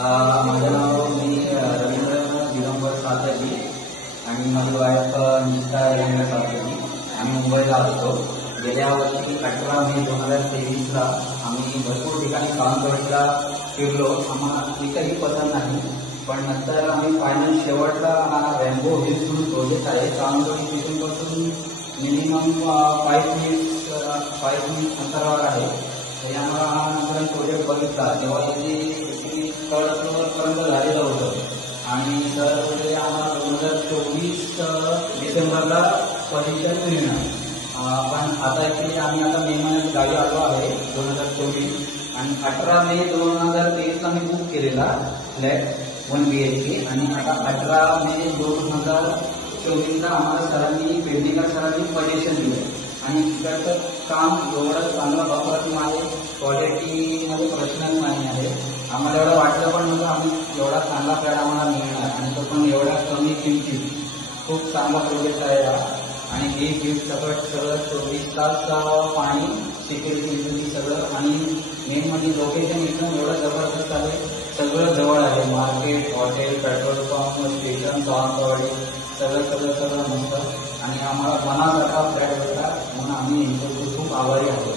माझं नाव मी रवींद्र दिगंबर सातजी आणि माझी वाईफ निष्ठा रवींद्र सातजी आम्ही मुंबईला असतो गेल्या वर्षी अठरा मे दोन हजार तेवीसला आम्ही भरपूर ठिकाणी सावंतवाडीला फिरलो आम्हाला एकही पसंत नाही पण नंतर आम्ही फायनल शेवटला हा रॅम्बो हिल्स म्हणून प्रोजेक्ट आहे सावंतवाडी स्टेशनपासून minimum five minutes five minutes अंतरावर आहे तरी आम्हाला हा नंतर प्रोजेक्ट बघितला तेव्हा त्याची थर्ड फ्लोअरपर्यंत झालेलं होतं आणि सर आम्हाला दोन हजार चोवीस डिसेंबरला पोझिशन मिळणार पण आता ॲक्च्युली आम्ही आता मे महिन्यात गावी आलो आहे दोन हजार चोवीस आणि अठरा मे दोन हजार तेवीसला मी बुक केलेला flat one B H K आणि आता अठरा मे दोन हजार चोवीसला आम्हाला सरांनी पेंटिंगला सरांनी पजेशन दिलं आणि तिकडचं काम एवढं चांगलं वापरत आहे. आम्हाला एवढं वाटलं पण नव्हतं आम्ही एवढा चांगला फ्लॅट आम्हाला मिळणार आणि तो पण एवढ्या कमी किमतीत. खूप चांगला प्रोजेक्ट आहे हा. आणि हे गिफ्ट सगळं सगळं चोवीस तास पाणी सिक्युरिटी सगळं. आणि मेन म्हणजे लोकेशन एकदम एवढं जबरदस्त आहे. सगळं जवळ आहे. Market hotel petrol pump station Sawantwadi सगळं सगळं सगळं मस्त. आणि आम्हाला मनासारखा फ्लॅट भेटला म्हणून आम्ही यांच्याकडे खूप आभारी आहोत.